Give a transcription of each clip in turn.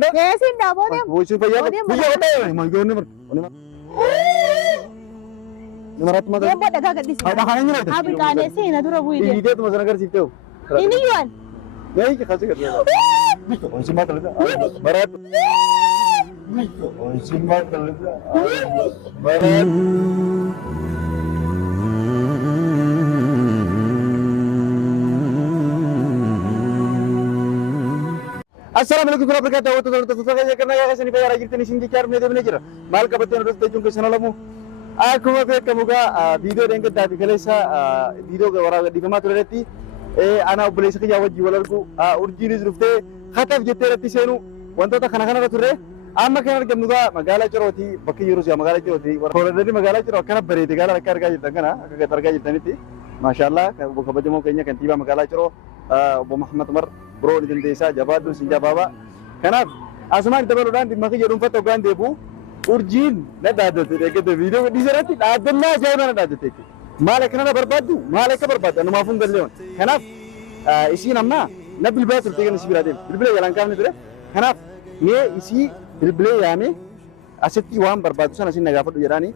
ده كيسين دابودي وشوف يا بيجي ما يقول نمر نمرات ما ده يبغى دقاق ديس هذا خلينا نرد أبي كان يسين أدور أبوي ini dia tuh masalah kerja itu ini Yuan baik kasih kerja oh cuma kerja barat oh cuma kerja barat Assalamualaikum warahmatullahi wabarakatuh. Saya karena ya kesini bayar lagi tadi sini cari media manager. Mal kabupaten harus tejung ke sana lamu. Aku mau ke kamu ga video dengan kita di kelesa video ke orang di kamar tureti. Anak boleh sekian wajib walarku urjini zrufte khataf jete reti senu. Wanto tak kana turre. Amma kana kamu ga magala ceroti bakki yurus ya magala ceroti. Kalau dari magala ceroti kana beri tigala rakar gaji tangana agak tergaji taniti. Masyaallah kabupaten mau kayaknya kan tiba magala ceroti Abu Muhammad Umar bro ni desa jabadu sinja baba kanaf asman tabaru dan dimaki jorum fato gan debu urjin na dadu te ke video di serati dadna jayna dadu te malak na barbadu malak barbadu anu mafum dalleon kanaf isi namma nabil basur te gan sibirade bilbile yalan kam ni dure kanaf me isi bilbile yame asetti wan barbadu sana sin naga fadu jarani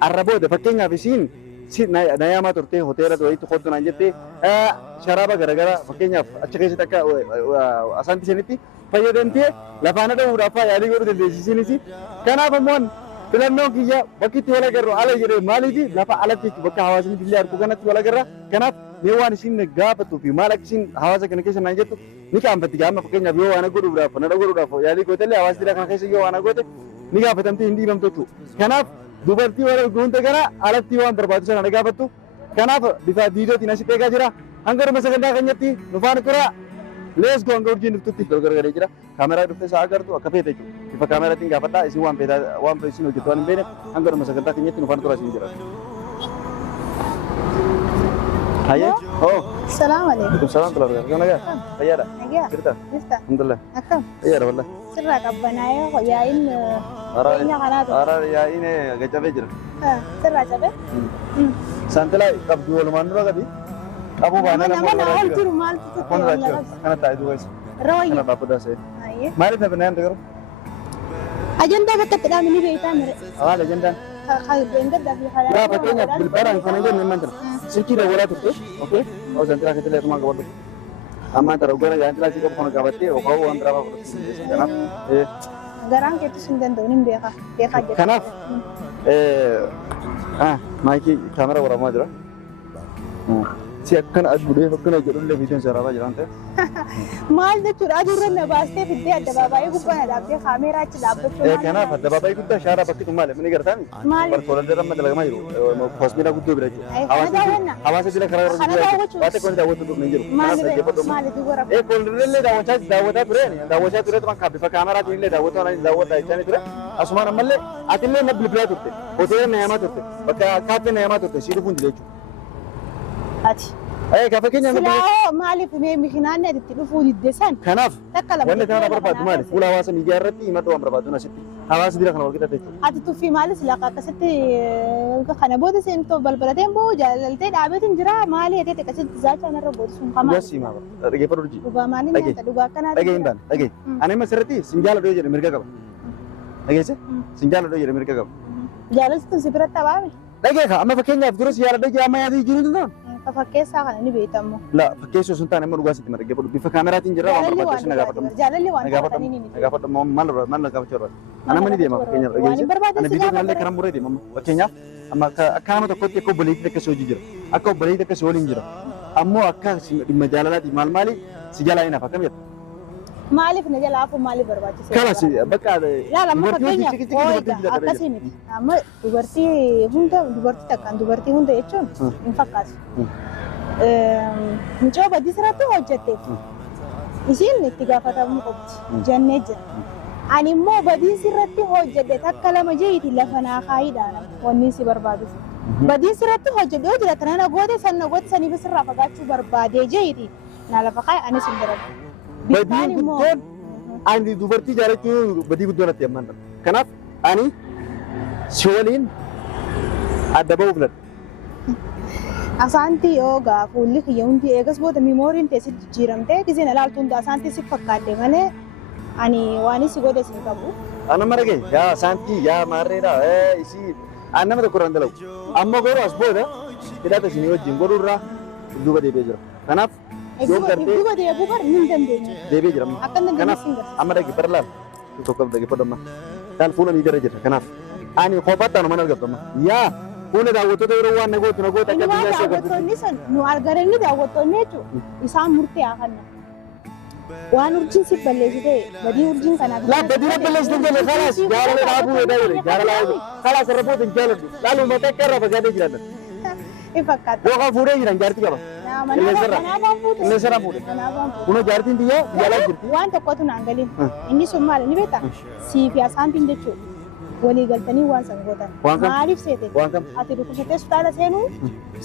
arrabo de fakkenga bisin si naya ma turte hotela to itu khotuna jette sharaba gara-gara fakenya acake sitaka asanti seniti fayyadante lafana da urafa yali goru de sini si kana famon filanno kiya bakiti wala garro ala jere maliji lafa alati bakka hawasin dillar ku ganat wala garra kana mewan sin gabatu fi malak sin hawasa kana kesa nanjetu nika ambati gama fakenya biyo wana goru urafa na goru urafa yali gotele hawas dira kana kesa yo wana gote nika fatamti hindi mamtochu kana dubartii wala gunta kana alatti waan barbaadu sana nagaafatu kanaaf bifa viidiyootiin asitti eegaa jira hanga dhuma sagantaa keenyatti nufaan tura lees go hanga urjiin dhuftutti gargaree jira kaameraa dhuftee isaa agartu akka feete jechuudha bifa kaameraatiin gaafadhaa isin waan isin hojjettu waan hin beekneef hanga dhuma sagantaa keenyatti nufaan tura isin jira. Haye السلام عليكم السلام ورحمة الله وبركاته نجا خيارة نجا كرتا لسه الحمد لله أكم خيارة والله سرك أبنايا وياين إني قناة أرى يا إني جت بيجر سرك أبى سانتلا كابدو ولا مانو كذي أبو بانا أنا أول تير مال كون راجع أنا تايدو بس روي أنا بابو داسه أيه ما أعرف بنام تقول أجندة بكتة من بيتا مرة أجندة خير بينك ده في حالة لا بكينا بالبران كنا جن من منتر سكين ولا تقول أوكي أو سانتلا كتير لازم أقول أما ترى وقنا جانتلا سيكون كنا كابتي وكاو أندرا بابو كنا garang itu sundan tuh nih beka aja. Kanaf, maiki kamera berapa aja? Si akan ada akan aja dulu video cara apa jalan teh? Mal deh curah curah nabaste fitde ada bapak ibu pun ada apa kamera aja dapat cuma. Kanaf ada bapak ibu tuh syarah pakai tuh malah, menikah kan? Persoalan dalam mana lagi mayu, hospital aku tuh berarti. Awas tidak kerana orang baca kau dah waktu tu menjuru. Mal itu berapa? Kalau dah waktu tu orang kapi pakai kamera tu dah waktu orang dah waktu itu tu, asman amalle, atilnya nak beli berat tu, hotel nyaman tu, pakai kafe nyaman tu, situ pun jadi. Ati. Kafe kenya nak beli. Sila mali punya mikinan ada tidur food desain. Kanaf. Tak kalau. Wanita mana berapa tu mali? Pulau awas ni jarati, mata orang berapa tu nasi. Awas dia kan kita tu. Ati tu fi mali sila kata sete kana bodo sen to balbalaten bo jalal te dabetin jira mali ate te kasit zacha na robot sum kama. Yes, ma. Lagi perlu ji. Uba mali ni ta duga kana. Lagi imban. Lagi. Ane mas serti sinjal do jadi mereka kau. Lagi sih? Sinjal do jadi mereka kau. Jalal tu seberat tawabi. Lagi kah? Ama fakirnya terus ya ada jama ya di juru tu kan? Pakai sah kan ini betamu. La, pakai susuntan ane merugasi di mereka perlu. Bifa kamera tinjera orang berapa tu naga perlu. Jalal liwan. Naga perlu mau mana kau coba. Ana mani dia mah fakirnya. Lagi sih? Ane video nalle keram murai dia mah. Fakirnya, ama kana tu kau tiap beli kita kesuji jera. Aku beli kita kesuolin jera. Ammo akka di majalah di mal-mali sejala ini apa kamu ya? Mali pun aja lah, aku mali berbaca. Kalau sih, betul. Lah, lama pakainya. Oh, atas ini. Ama dubarti takkan dubarti hunta itu, infakas. Mencoba di seratu hojate. Isin tiga kata mukti, janneja. Ani mau badi seratu hojate, tak kalau majai di lafana kaidan, wani si berbadu. Badi seratu hojate, oh tidak terana gode sani besar apa gacu berbadu jadi. Nala pakai ani sendiri. Badi betul, ani dubarti jarak tu badi betul nanti aman. Kenapa? Ani Siolin ada bau belat. Asanti yoga kulik yang di egas buat memorin tesi jiram teh kisah nalal tunda asanti si fakkat dengan Ani waan isi godhe sin qabu. Ana marage ya santi ya marreda isi anna mata kuran dalau amma goro asboda tidak sini wajin goro ra duba de bejra kanaf yo karte Duba de bubar min dandenya. de bejra Akan dandenya kanaf singa. amma dagi parlan to kam dagi podama tal funa ni daraja kanaf ani khofata no manal gatama ya funa da woto de ro wan nego to nego ta Ini kan waan ya shaka daawwattoonni san nu argaranii daawwattoonni jechuun isaan murtee haa kennan. Waan urjiin si balleessite badii urjiin kanaaf. لا بدي رب الله يستنجد خلاص جار له ابو دايره جار له خلاص ربوت انجلد لا له ما تكرر فقاعد يجرد Ifakkaata. वो का फूडे jiran jaarti qaba Kanaafaan fuute. illee sara fuudhe Kanaafaan fuute. kuno jaartiin biyya yaalaa jirti Waan tokkotu naan galin. Inni sun maali ni beektaa? Sii fi asaantiin jechuudha. Walii galtanii waan san gootan. Waan kam? Maaliif seete? waan kam Ati dhukkubsattee hospitaala seenuu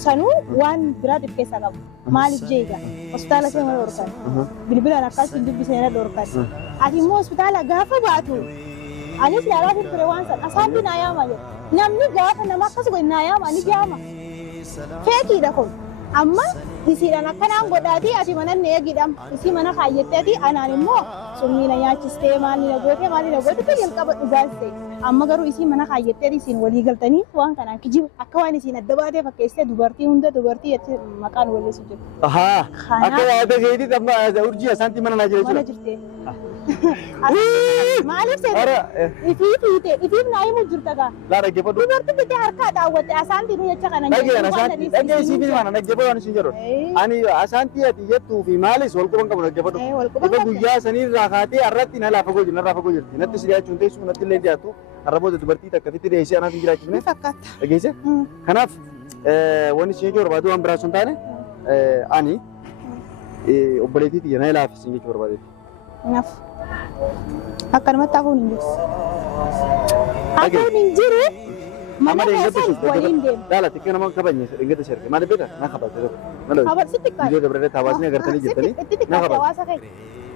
sanuu waan biraatiif keessaa qabu. Maaliif jeeqa? Hospitaala seenuu dhorkan. Bilbilaan akkasitti dubbisee dhorkan. Ati immoo hospitaala gaafa baatu. Anis yaalaa ture waan san asaantiin naa yaama jedha. Namni gaafa nama akkas godhe naa yaama ni jaama. Feekiidha kun. Amma isiidhaan akkanaan godhaatii ati mana na eegidham. Isii mana kaayyettee anaan immoo summii na nyaachistee maali na goote jalqaba dhugaastee. Amma garuu isii mana kaayyettee isiin walii galtanii waan kanaan kijiba akka waan isiin adda baatee fakkeessee dubartii hunda dubartii itti maqaan walleessu jiru. ahaa akka waada geedi amma urjii asaanti mana naa jira Mana jira jirtee. Maaliif seete? Ifiif naa himu jirta gaa. laa dhaggeeffadhu Dubartii bitee harkaa daawwatte asaantiin jecha kana dhageen asaanti dhagee isii fi mana dhaggeeffadhu ani sin jedhu ani asaanti ati jettuu fi maalis wal quban qabu dhaggeeffadhu ifa guyyaa saniirraa kaatee harratti na laafa goo narraa fagoo jirti natti si dhiyaachuun teessu natti illee dhiyaatu har'a booda dubartii takka fitti deessee anaaf hin jiraachifne fakkaata. dhageesse kanaaf wanni isin jechuu barbaadu waan biraa sun taane ani obboleettii xiyya na ilaafi isin jechuu barbaadeeti. Naaf. Akkanumatti hafuun hin jiru. Hafuun hin jiru. Mana keessan waliin deemu. Daala xiqqoo nama kabajne dhingata sharqe maal beeka na kabajte tokko. Hawaasa xiqqaate. Iddoo dabalatee hawaasni agartanii jirtanii Itti xiqqaate hawaasa kee.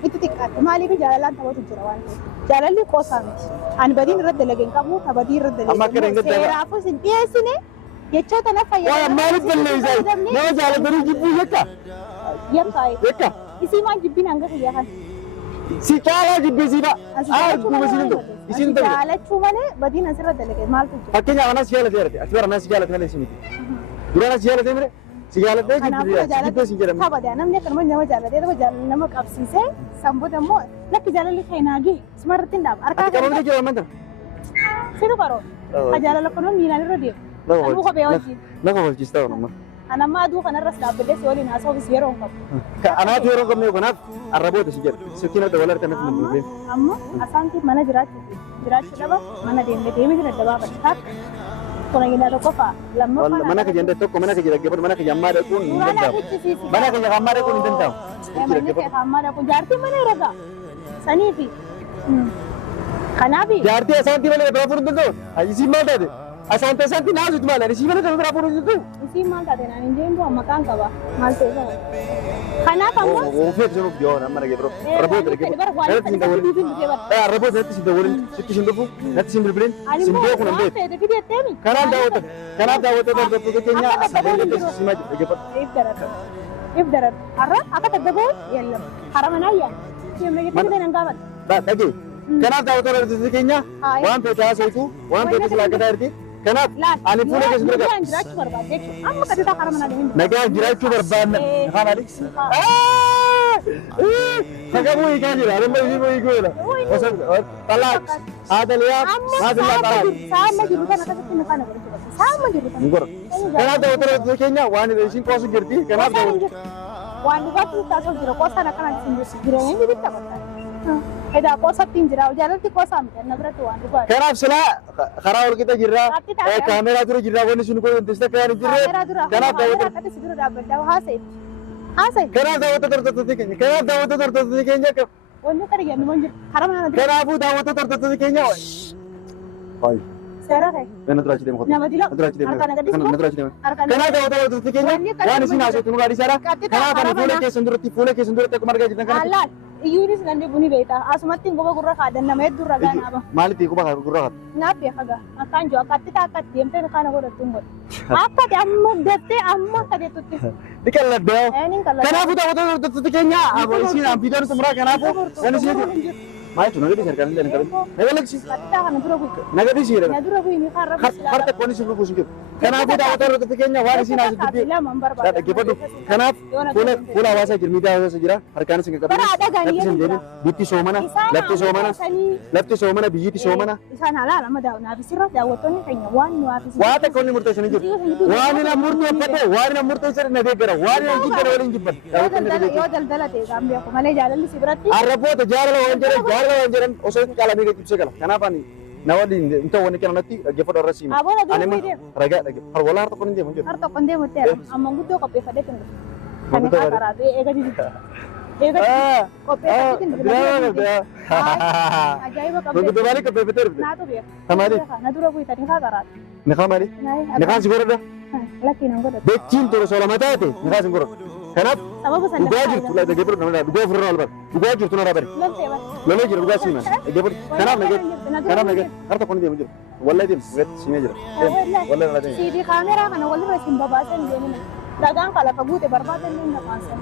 Itti xiqqaate. Maaliif jaalalaan taphatu jira waan ta'eef. Jaalalli qoosaa miti. Ani badiin irratti dalageen qabu badii irratti dalageen. Amma akka dhingata daba. Seeraafuu isin dhiyeessine jechoota na fayyadamu. Waa maaliif balleessaa? Nama jaalatanii jibbuu yakka. Yakkaa'e. Yakka. Isii maal jibbiin hanga kiyyaa kan. Si caalaa jibbisiidha. Guba isin ta'u. Isin ta'u. Jaalachuu malee badiin asirra dalageen maaltu jira? Fakkeenyaaf anas jaalatee arate. Ati bara anas jaalatee malee isin miti. Dura anas jaalatee mire si jaalatee jibbee isin jedhamu. Kabaja namni akkanuma nama jaalatee nama qabsiisee sanboota immoo lakki jaalalli keenaagee sumarratti hin dhaabu. Ati qaroomni jira amanta. Sidu qaroo. Ka jaalala kunoo miilaan irra deemu. Anuu kophee wajjin. Nama wajjis ta'u nama. Anamma aduu kanarras dhaabbatee si waliin haasa'uufis yeroo hin qabu. Anaatu yeroo qabne kanaaf arraboota si jedha. Sikkina dabalaa kan nuti hin beekne. Amma asaantii mana jiraachuu dhaba mana deemee jira dabaafata. Takka kuna gina tokko fa'a lammaffaa. Mana ka jende tokko mana ka jira geeffatu mana ka jammaa dhaquun hin danda'amu. Mana ka jammaa dhaquun hin danda'amu. Manni kee hammaa dhaquun jaartiin mana ragaa saniifi. Kanaafi. Jaartii asaantii malee biraa fuudhuu danda'u. Isiin maal taate? Asaantii asaantii naasuutu maal? Isiin malee biraa fuudhuu danda'u. Isiin maal taate naan hin jeentu maqaan qaba maal ta'e sana. Kanaaf ammoo. Oofee jiruuf dhiyoo nama nagee biroo. Arraboota nagee biroo. Natti sin dawwalin. Arraboota natti sin dawwalin. Sitti sin dhufu. Natti sin bilbilin. Sin beeku nan beeku. Kanaaf daawwatan. Kanaaf daawwatan hordoftoota keenya asirratti simaa jiru dhaggeeffatu. If darar. Har'a akka taggaboo yaallam. Harama naayyaa. Siimna jettee nan gaafata. Dhagee. Kanaaf daawwatan hordoftoota keenya waan feetaa haasaitu waan feetaa silaa akka taa'irti. Kanaaf ani fuula keessa dura nagaan jiraachuu barbaadde jechuudha. Amma kan isaa harama nagaan hin nagaan jiraachuu barbaadna. Afaan adii. Sagabuu hiikaa jira. Adamma hiikuu hiikuudha. Talaaq. Haadaliyaa. Haadaliyaa xalaaq. Saama jiru kana keessatti nu kana godhachuu barbaada. Saama jiru kana. Ngora. Kanaaf daawwatan hordoftoota keenya waan isin qoosu jirti. Kanaaf daawwatan. Waan dhugaatiin taasisuuf jira. Qoosaan akkana isin jireenya ni bitta barbaada. Edaa qoosatti hin jira. Jaalalli qoosaa miti. Na biratti waan dhugaadha. Kanaaf silaa karaa wal qixa jirra. Kaameeraa dura jirra. Wanni sun kun wanti akka hin jirre. Kanaaf daawwatan. Akkatti si dura dhaabbaddaa haasa'e. Haasa'e. Kanaaf daawwatan hordoftoota keenya. Kanaaf daawwatan hordoftoota keenya. Wanni kana jennu man jiru. Harama kana dura. Kanaafuu daawwatan hordoftoota keenya. Waay. Seera ta'e. Kana duraachi deemu. Nama dila. Kana duraachi deemu. Harkaan agadis. Kana duraachi deemu. Harkaan Kanaaf daawwatan hordoftoota keenya. Waan isin haasoftu nu gaadhiisaadha. Kanaaf ani fuula keessan duratti akkuma argaa jirtan kanatti. Allaal. Iyyuunis dandee buni beektaa. Asumatti goba gurra kaadhan nama hedduu irra gaanaaba. Maaliif quba gurra kaatu? Naaf beekaga. Akkaan jiru akkatti akkatti deemtee kana godhattu hin godhu. Akkati amma dattee amma akka deettutti. Dhiqalladdaa. Kanaafuu daawwatan hordoftoota keenya. Isin viidiyoon xumuraa kanaafuu waan isin Maachu nagadi sarkan illee nagadi. Nagaliksi. Kattaa kana dura bu'u. Nagadi siira. Na dura bu'u ni harra Harta koni sibu kusinjir. Kanaafuu daawwattoota irratti keenya waan isin haasa'u dubbii. Dhaggeeffadhu. Kanaaf fuula hawaasaa jira miidiyaa hawaasaa jira harkaanis hin qaqqabu. Lafti sin deebiin bitti soomana lafti soomana biyyitti soomana. Isaan halaala madaa naafisirra daawwattoonni keenya waan nu haafisirra. Waa takka inni murteessanii jiru. Waan inni murteeffate waan inni murteessanii na deeggara waan inni jibbare waliin jibban. Yoo daldala ta'e kan beeku malee jaalalli si biratti. Arraboota jaalala waan jedhan osoo hin qaalamee gadi ibsee gala. Kanaaf ani na waliin inta wanni kanatti dhaggeeffadhu irra siima. Aboona Ani ma ragaa dhaggeeffadhu. Walaa harta kun hin deemu jiru. Harta kun deemu ta'e amma guddoo qopheeffadhee kan jiru. Kan isaa karaatee eega jiru. Qopheeffadhee kan jiru. Ajaa'iba qabdee. Guddoo maaliif qopheeffatee jirti? Naatu beeka. Kamaali? Na dura bu'itanii haa karaate. Niqaa maali? Niqaan si godhadha? Lakkii nan godhadha. Beekiin toro soolama taate niqaa si godhadha. Kanaaf dhugaa jirtu dhaggeeffadhu nama dhugaa ofirraa ol bara. Dhugaa jirtu na bara. Lolee jira dhugaa siima. Dhaggeeffadhu. Kanaaf nagee harta kun deemu jiru. Wallahi deemu wet siimee jira. Wallahi na deemu. Siidii kaameraa kana walirra isin babaasan deemina. Dhagaan kalaqa guute barbaadan ni naqaasan.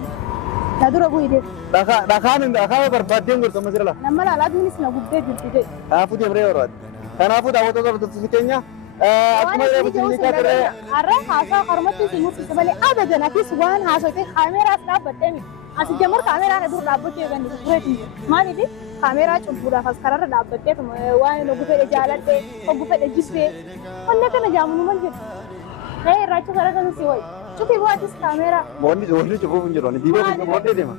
Na dura bu'ii deemu. Dhakaan barbaaddeen godhu amma jira laa. Nama laalaaduunis na gubbee jirti jedhe. Kanaafuu deemree barbaade. Kanaafuu daawwattoota hordoftoota keenya akkuma yeroo bitiin ture. Har'a haasaa harmatti isin murtiisa malee abadan atis waan haasofte kaameraas dhaabbattee miti. Asi jamur kaameraa dur dhaabbachuu eegan tureetiin maaliif kaameraa cubbuudhaaf as kararra dhaabbattee waan oguu fedhe jaaladhe oguu fedhe jibbe wanna kana jaamunu mal jedhu. Irraachuu gara kanuu si wayi. Cufi bu'aatis kaameraa. Wanni cufuuf hin jiru. Ani diibee godhee deema.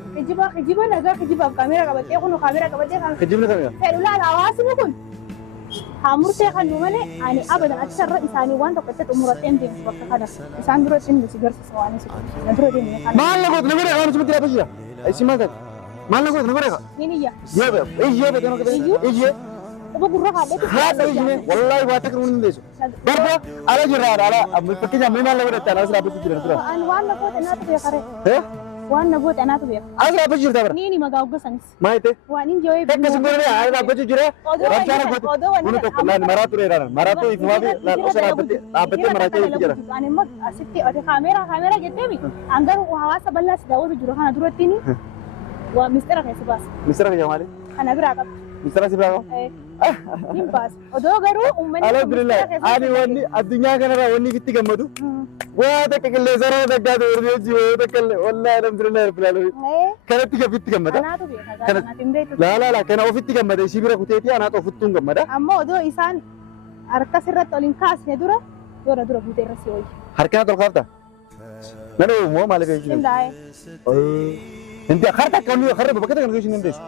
Kijiba nagaa kijibaaf kaameraa qabattee kun kaameraa qabattee kan. Kijibni kamidha? Fedhu laala hawaasni kun. Haa murtee kan malee ani abadan achirra isaanii waan tokko itti xumuratee deemu bakka kana. Isaan dura isin si garsiisa waan isin. Na dura deemu kana. Maal nagoot nama reeqa waan sumatti dhaabachuu jira. Isin maal taate? Maal nagoot nama reeqa? Ni niyya. Iyyee beekama qabee. Iyyee. Oba gurra kaadheetu. Haadha iyyee wallahi waa takka nuun hindeessu. Barba ala jirraa ala fakkeenyaaf mee maal nama dhaabtaa ala dhaabachuu jira tura. Ani waan na goote naatu beekare. Waan na goote naatu beeka. Ala dhaabachuu jirta bara. Ni magaa oggasanis. Maal ta'e? Waan inni jooyee. Takka sin godhee ala dhaabachuu jira. Rabshaan goote. Buna tokko laal maraa ture jedhaan. Maraa ta'e ifumaa fi laal osoo dhaabbattee maraa ta'e itti jira. Ani immoo asitti kaameraa jettee mi? Hangaruu hawaasa bal'aa si daawwatu jiru kana duratti ni waa mistira keessa baasa. Mistira keessa maali? Kana biraa qaba. Mistira si biraa qaba? Ni baasa. Odoo garuu uummanni. Alhamdulillah. Ani wanni addunyaa kanarraa wanni itti gammadu. Waa takka qilleensa irra dhaggaatu urjii waa takka wallahi alhamdulillah rabbil alamin. Kanatti gafitti gammada. Kanaatu beeka. Kanaatu hin beektu. Laa kana ofitti gammada ishii bira kuteeti anaatu ofittuun gammada. Ammoo odoo isaan harkas irratti ol hin kaasne dura dura buutee irra si wayyi. Harkaan tol kaafta. Nana moo maaliif eeyyuu? Indaa'e. Inti harta kan harta bakka kan geessu hin deessu.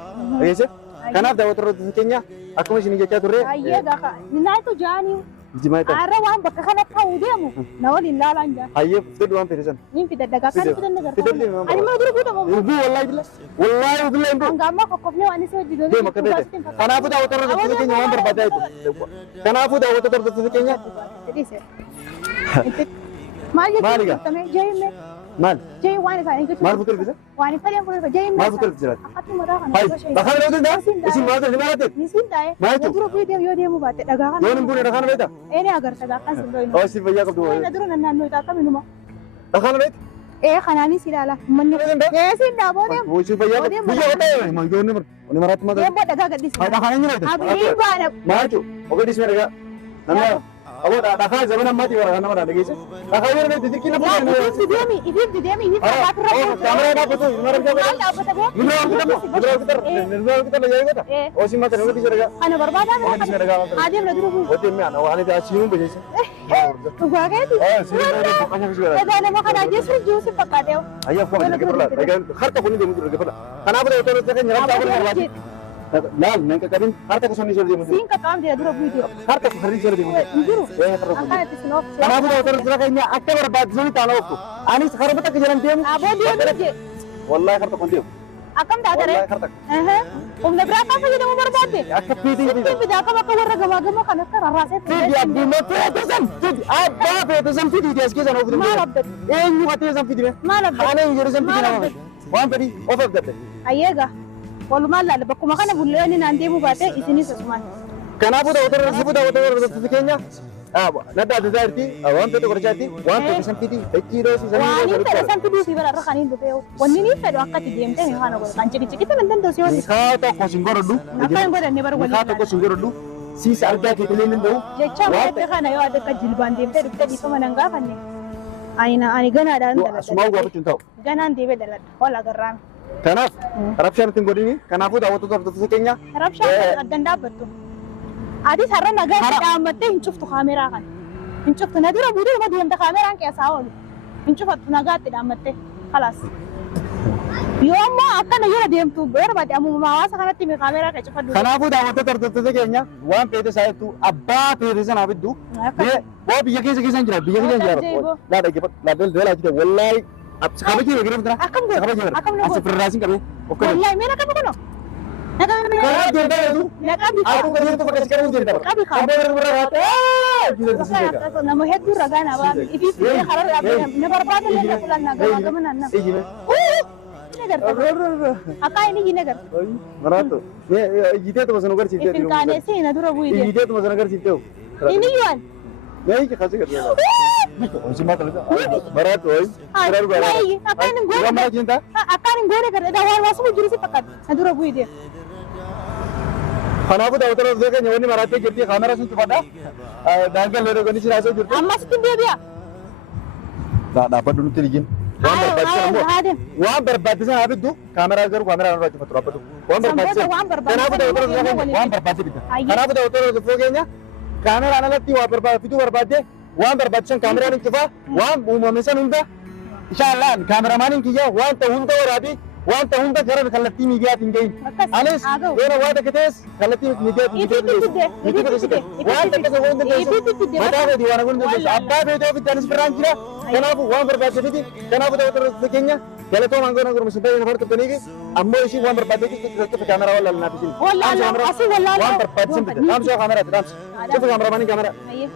Eessa? Kanaaf daawwattoota keenya akkuma isin jechaa turre. Ayyee gaaka. Ninaatu jaanii. Jimaata. Arra waan bakka kana ta'uu deemu na waliin laalaan jaa. Ayyee fiddu waan fedhe san. Niin fidadda gaaka kan fidanna gargaara. Fidalli waan. Ani maa dura buutamu. Urbii wallahi billah. Wallahi billah. Hanga amma kokkoflee waan isa hojii Deema akka ta'e. Kanaafuu daawwattoota keenya waan barbaadaa jiru. Kanaafuu daawwattoota keenya. Maal jechuun jeeyimme. Maal? Jeeyi waan isaanii jechuun. Maal fuuldura bisa? Waan fedhan fuuldura jeeyimme. Maal fuuldura bisa? Akkuma daa kana. Hai, dhagaan yoo ta'e isin maal ta'e maal ta'e? Nisin taa'e. Maal ta'e? Dura bu'ee yoo deemu baatte dhagaa kana. Yoo nimbuun dhagaan beektaa? Eeni agarta gaafan sin doyinu. Oo si fayyaa qabdu. Eeni dura naannoo isaa kaminuma. Dhagaan beektaa? Kanaanis ilaala. Manni. Sin daaboo deemu. Oo si fayyaa qabdu. Biyya qabdu. Mangoonni mara. Oni maraatti mata. Deemboo dhagaa gaddisi. Dhagaan hin jirre. Abdiin baana. Maal ogeessi mee dhagaa? Namni Abo dhagaa zaman ammatti wara nama dha dhageesse. Dhagaa yeroo itti dirqina fuudhanii. Ifti deemi ifti Kamera dhaabbatu mara maal dhaabbata bee? Nurraa kutama yaayigota. Osi mata nuti jiraga. Kana barbaadan Osi jiraga. adeem na dura bu'u. Ote me ana wani da asiin bejeesse. Dhugaa keeti. Edaa nama kana jechuun juusi fakkaatee. Ayyaa fuudhan dhagaa birlaa. Dhagaa harka kuni deemu jira dhagaa. Kanaaf dhagaa tokko kan nyaata kun barbaade. Laal nanka kabin harka ko sonni deemu. Siin ka qaam dira dura bu'u. Harka ko harri deemu. Jiru. Harka Akka itti sinoof. Kanaaf dhagaa keenya akka barbaade sonni taala okko. Anis harba takka jiran deemu. Aboo deemu je. Wallahi harka kun deemu. Akkam taatare? Humna biraa kan fayyadamu barbaadde? Akka fiitii Ittiin bitaa akka bakka warra gamaa kan akka rarraasee fiitii abdiimoo feetesan fiitii abbaa feetesan fiitii as keessan ofiitu maal abdatu? eenyu mateesan fiitii Maal abdatu? haala hin jedhisan fiitii nama waan fedhii of abdatte Ayyeega walumaan laala bakkuma kana bulleeni naan deemuu baate isinis asumaan. kanaafuu daawwattoota keenya Nada ada zarti, awam tu kerja ti, awam tu kesan ti, kecil dosi Waan sana. inni fedhe san fiduu si bararra kan hin dhufee wanni inni fedhu akka ati deemtee ni kana godhe kan cikicikita nan danda'u si wani Kau tak kau singgoro du. akka hin godhanne bar waliin Kau tak kau singgoro du. Si arga kita lelin du. jecha malee kana yoo adda akka jilbaan deemtee dhuftee dhiifama nan gaafanne ani ganaadhaan Semua gua pun tahu. ganaan deebee daladha wal agarraan Kanaf, rapshan tu godini, kanafu dah waktu tu sekenya. rabshaan addan dhaabbattu ati sarara nagaa dhaammattee hin cuftu kaameraa kana hin cuftu na dura buuduu ma deemta kaameraan keessaa oolu hin cufattu nagaatti dhaammattee khalaas yoo ammoo akkana yoo deemtu barbaade ammuma hawaasa kanatti mi kaameraa kee cufadhu Kanafu dah waktu tu sekenya, wan pede saya tu, abba pede sana abis du. Dia, bawa biaya kisah jira, biaya kisah jira. Lada cepat, lada lada kita, wallahi. Ab sekarang kita kira betul. Akam go. Akam go. Asal perrasin kami. Oke. wallahi mee naqabi kuno naqabi Kalau dia dah tu, naqabi aku kerja tu pakai sekarang dia dah. Kabi kau. Kamu berat. Gila tu sih. nama hedduu ragaa na baan ifi fi karar na barbaada leena fulan na gama gama nan na Gila. akka ini gine gar Berat tu. Ni ide tu masuk negara sini. ifin kaane si na dura buide Ide tu masuk negara sini. ini yuan Ni kita kasih kerja. Masih mata lagi. Berat tu. Berat berat. Ay, akan ngone Kamu cinta? akan ngone gar da war wasu jiri si pakat na dura buide Kanafu dah waktu tu sekenya, ni marate kerja kamera suntuk pada. Dangkal lero kani sih rasa jurut. amma sitin dia dia Tak dapat dulu tirigin. Wan berbatu semua. hadin Wan berbatu sana habis tu kamera garu kamera orang rajin foto apa tu. Wan berbatu. wan berbatu. Kenapa dah waktu tu wan berbatu kita. Aye. Kenapa dah waktu tu fotonya? Kamera anak lagi wan berbatu itu berbatu. Wan berbatu sen kamera ni kifa. Wan umumnya unda. Insyaallah kamera mana kiya wan tu unda rabi. Wan tu unda kerana kalau tim dia tinggal. Alis, dia wada ketes kalau tim dia Itu deh. Itu kita. Wan tak kesal unda. Itu deh. Betul di mana pun tu. Apa beda kita jenis perang kira. Kenapa wan berbatu itu? Kenapa dah waktu tu sekenya? Kalau tu mangkuk mangkuk mesti bayar nomor tu ni. Ambo isi wan berbatu itu kita kamera wala nabi sini. Wala, asli wala. Wan berbatu sini. Kami kamera, kami. Coba kamera mana kamera? aye